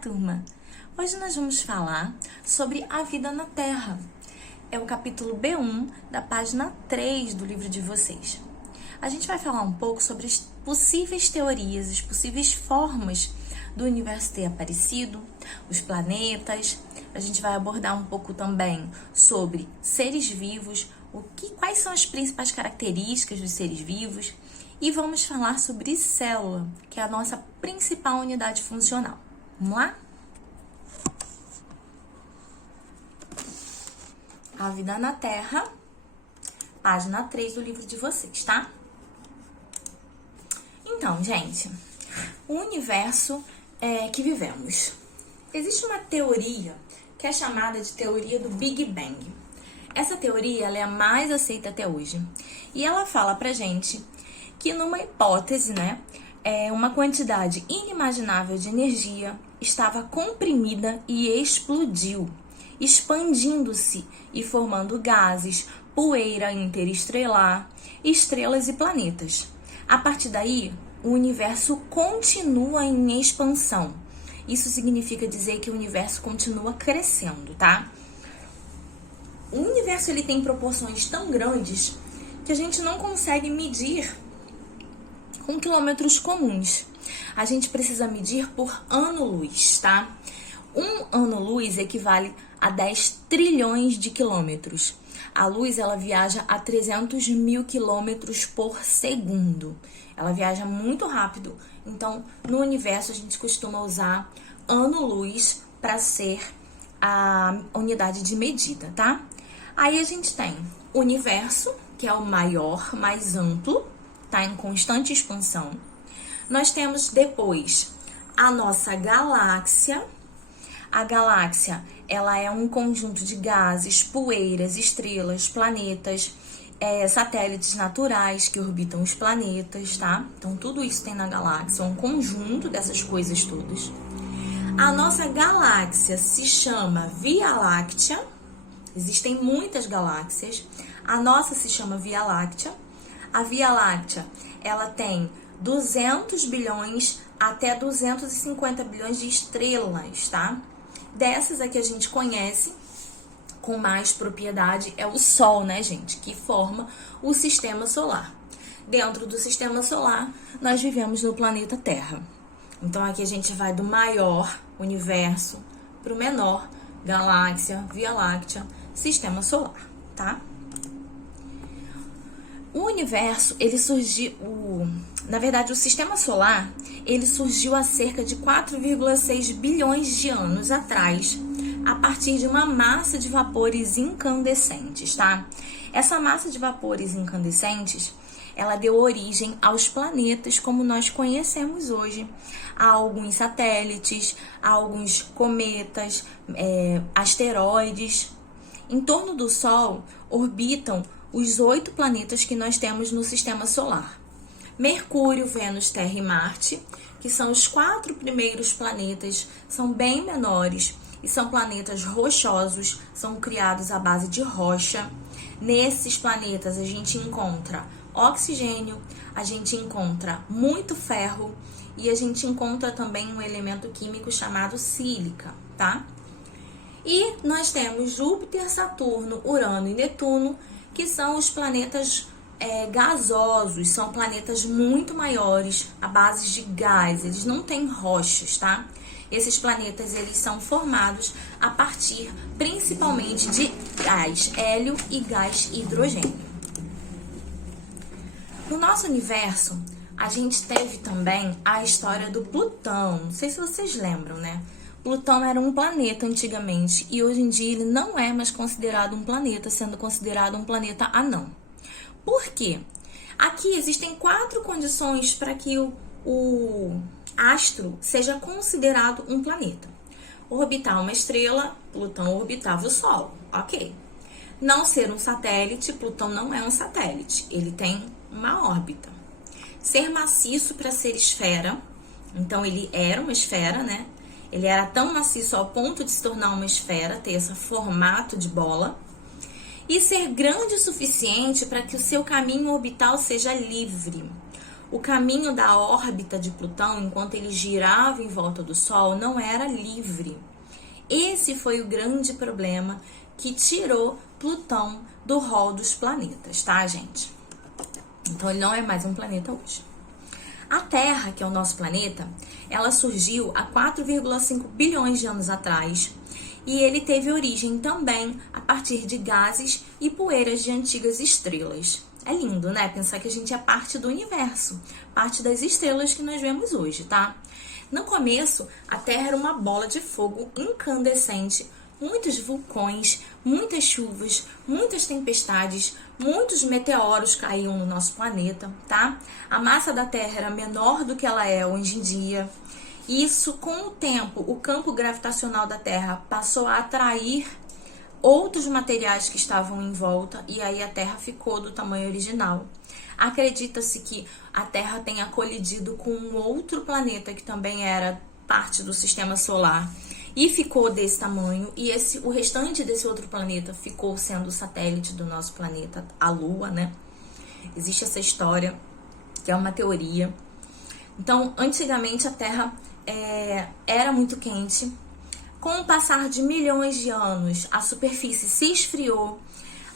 turma? Hoje nós vamos falar sobre a vida na Terra. É o capítulo B1 da página 3 do livro de vocês. A gente vai falar um pouco sobre as possíveis teorias, as possíveis formas do universo ter aparecido, os planetas. A gente vai abordar um pouco também sobre seres vivos, quais são as principais características dos seres vivos, e vamos falar sobre célula, que é a nossa principal unidade funcional. Vamos lá? A vida na Terra, página 3 do livro de vocês, tá? Então, gente, o universo que vivemos. Existe uma teoria que é chamada de teoria do Big Bang. Essa teoria ela é a mais aceita até hoje. E ela fala pra gente que numa hipótese, uma quantidade inimaginável de energia estava comprimida e explodiu, expandindo-se e formando gases, poeira interestrelar, estrelas e planetas. A partir daí, o universo continua em expansão. Isso significa dizer que o universo continua crescendo, tá? O universo ele tem proporções tão grandes que a gente não consegue medir com quilômetros comuns. A gente precisa medir por ano-luz, tá? Um ano-luz equivale a 10 trilhões de quilômetros. A luz, ela viaja a 300 mil quilômetros por segundo. Ela viaja muito rápido. Então, no universo, a gente costuma usar ano-luz para ser a unidade de medida, tá? Aí a gente tem o universo, que é o maior, mais amplo, tá em constante expansão. Nós temos depois a nossa galáxia. A galáxia, ela é um conjunto de gases, poeiras, estrelas, planetas, satélites naturais que orbitam os planetas, tá? Então, tudo isso tem na galáxia, é um conjunto dessas coisas todas. A nossa galáxia se chama Via Láctea. Existem muitas galáxias. A nossa se chama Via Láctea. A Via Láctea, ela tem 200 bilhões até 250 bilhões de estrelas, tá? Dessas aqui a gente conhece com mais propriedade é o Sol, né, gente? Que forma o Sistema Solar. Dentro do Sistema Solar, nós vivemos no planeta Terra. Então, aqui a gente vai do maior universo para o menor, galáxia, Via Láctea, Sistema Solar, tá? O universo, ele surgiu... Na verdade, o Sistema Solar, ele surgiu há cerca de 4,6 bilhões de anos atrás, a partir de uma massa de vapores incandescentes, tá? Essa massa de vapores incandescentes, ela deu origem aos planetas como nós conhecemos hoje. Há alguns satélites, há alguns cometas, asteroides. Em torno do Sol orbitam os 8 planetas que nós temos no Sistema Solar. Mercúrio, Vênus, Terra e Marte, que são os 4 primeiros planetas, são bem menores e são planetas rochosos, são criados à base de rocha. Nesses planetas a gente encontra oxigênio, a gente encontra muito ferro e a gente encontra também um elemento químico chamado sílica, tá? E nós temos Júpiter, Saturno, Urano e Netuno, que são os planetas gasosos, são planetas muito maiores, à base de gás, eles não têm rochas, tá? Esses planetas, eles são formados a partir, principalmente, de gás hélio e gás hidrogênio. No nosso universo, a gente teve também a história do Plutão, não sei se vocês lembram, né? Plutão era um planeta antigamente e hoje em dia ele não é mais considerado um planeta, sendo considerado um planeta anão. Por quê? Aqui existem 4 condições para que o astro seja considerado um planeta. Orbitar uma estrela, Plutão orbitava o Sol, ok. Não ser um satélite, Plutão não é um satélite, ele tem uma órbita. Ser maciço para ser esfera, então ele era uma esfera, né? Ele era tão maciço ao ponto de se tornar uma esfera, ter esse formato de bola. E ser grande o suficiente para que o seu caminho orbital seja livre. o caminho da órbita de Plutão, enquanto ele girava em volta do Sol, não era livre. Esse foi o grande problema que tirou Plutão do rol dos planetas, tá, gente? Então, ele não é mais um planeta hoje. A Terra, que é o nosso planeta, ela surgiu há 4,5 bilhões de anos atrás e ele teve origem também a partir de gases e poeiras de antigas estrelas. É lindo, né? Pensar que a gente é parte do universo, parte das estrelas que nós vemos hoje, tá? No começo, a Terra era uma bola de fogo incandescente, muitos vulcões, muitas chuvas, muitas tempestades, muitos meteoros caíam no nosso planeta, tá? A massa da Terra era menor do que ela é hoje em dia. Isso, com o tempo, o campo gravitacional da Terra passou a atrair outros materiais que estavam em volta e aí a Terra ficou do tamanho original. Acredita-se que a Terra tenha colidido com um outro planeta que também era parte do sistema solar e ficou desse tamanho, e o restante desse outro planeta ficou sendo o satélite do nosso planeta, a Lua, né? Existe essa história, que é uma teoria. Então, antigamente a Terra era muito quente. Com o passar de milhões de anos, a superfície se esfriou,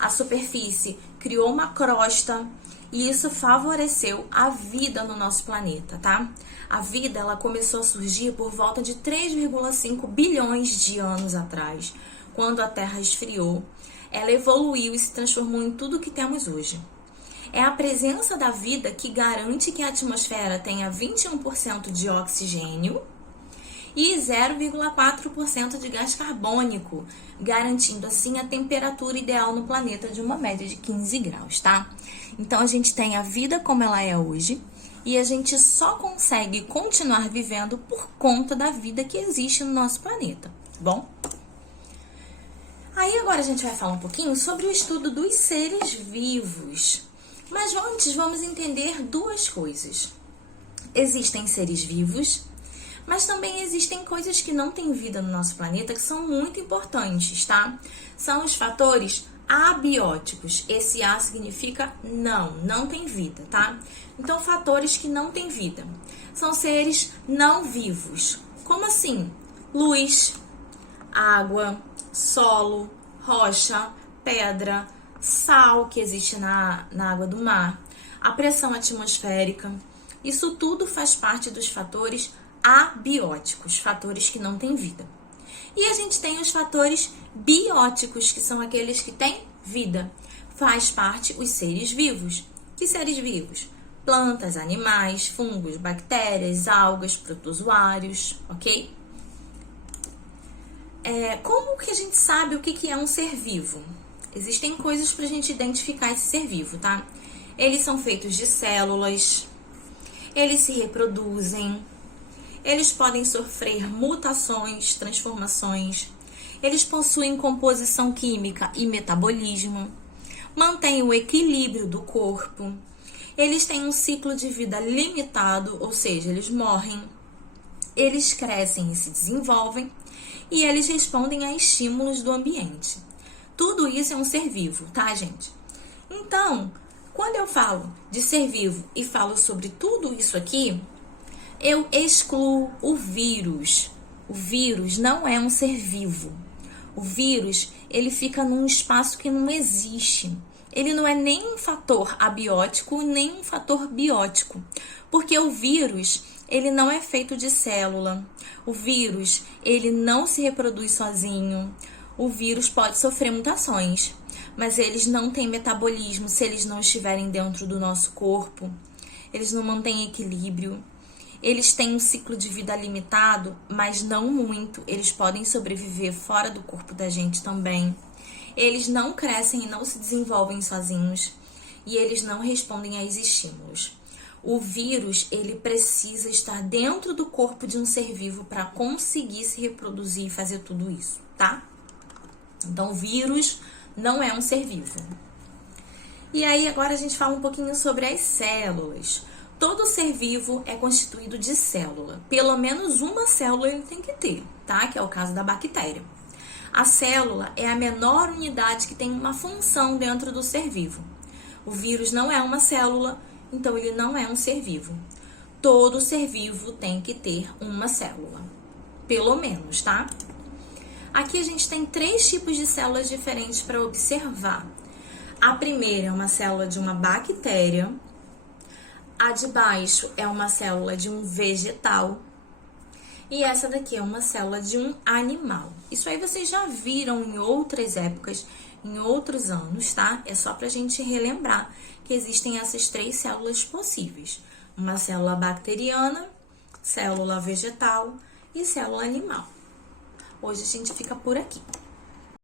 a superfície criou uma crosta, e isso favoreceu a vida no nosso planeta, tá? A vida, ela começou a surgir por volta de 3,5 bilhões de anos atrás, quando a Terra esfriou. Ela evoluiu e se transformou em tudo que temos hoje. É a presença da vida que garante que a atmosfera tenha 21% de oxigênio e 0,4% de gás carbônico, garantindo assim a temperatura ideal no planeta de uma média de 15 graus, tá? Então a gente tem a vida como ela é hoje e a gente só consegue continuar vivendo por conta da vida que existe no nosso planeta, tá bom? Aí agora a gente vai falar um pouquinho sobre o estudo dos seres vivos. Mas antes vamos entender duas coisas. Existem seres vivos, mas também existem coisas que não têm vida no nosso planeta que são muito importantes, tá? São os fatores abióticos. Esse A significa não tem vida, tá? Então, fatores que não têm vida. São seres não vivos. Como assim? Luz, água, solo, rocha, pedra, sal que existe na água do mar, a pressão atmosférica. Isso tudo faz parte dos fatores abióticos, fatores que não têm vida. E a gente tem os fatores bióticos, que são aqueles que têm vida. Faz parte os seres vivos. Que seres vivos? Plantas, animais, fungos, bactérias, algas, protozoários, ok? Como que a gente sabe o que é um ser vivo? Existem coisas para a gente identificar esse ser vivo, tá? Eles são feitos de células, eles se reproduzem, eles podem sofrer mutações, transformações, eles possuem composição química e metabolismo, mantêm o equilíbrio do corpo, eles têm um ciclo de vida limitado, ou seja, eles morrem, eles crescem e se desenvolvem, e eles respondem a estímulos do ambiente. Tudo isso é um ser vivo, tá, gente? Então, quando eu falo de ser vivo e falo sobre tudo isso aqui, eu excluo o vírus. O vírus não é um ser vivo. O vírus, ele fica num espaço que não existe. Ele não é nem um fator abiótico, nem um fator biótico. Porque o vírus, ele não é feito de célula. O vírus, ele não se reproduz sozinho. O vírus pode sofrer mutações, mas eles não têm metabolismo se eles não estiverem dentro do nosso corpo. Eles não mantêm equilíbrio. Eles têm um ciclo de vida limitado, mas não muito. Eles podem sobreviver fora do corpo da gente também. Eles não crescem e não se desenvolvem sozinhos. E eles não respondem a estímulos. O vírus, ele precisa estar dentro do corpo de um ser vivo para conseguir se reproduzir e fazer tudo isso, tá? Então, o vírus não é um ser vivo. E aí, agora a gente fala um pouquinho sobre as células. Todo ser vivo é constituído de célula. Pelo menos uma célula ele tem que ter, tá? Que é o caso da bactéria. A célula é a menor unidade que tem uma função dentro do ser vivo. O vírus não é uma célula então ele não é um ser vivo. Todo ser vivo tem que ter uma célula, pelo menos, tá? Aqui a gente tem 3 tipos de células diferentes para observar. A primeira é uma célula de uma bactéria, a de baixo é uma célula de um vegetal e essa daqui é uma célula de um animal. Isso aí vocês já viram em outras épocas, em outros anos, tá? É só pra gente relembrar que existem essas 3 células possíveis. Uma célula bacteriana, célula vegetal e célula animal. Hoje a gente fica por aqui.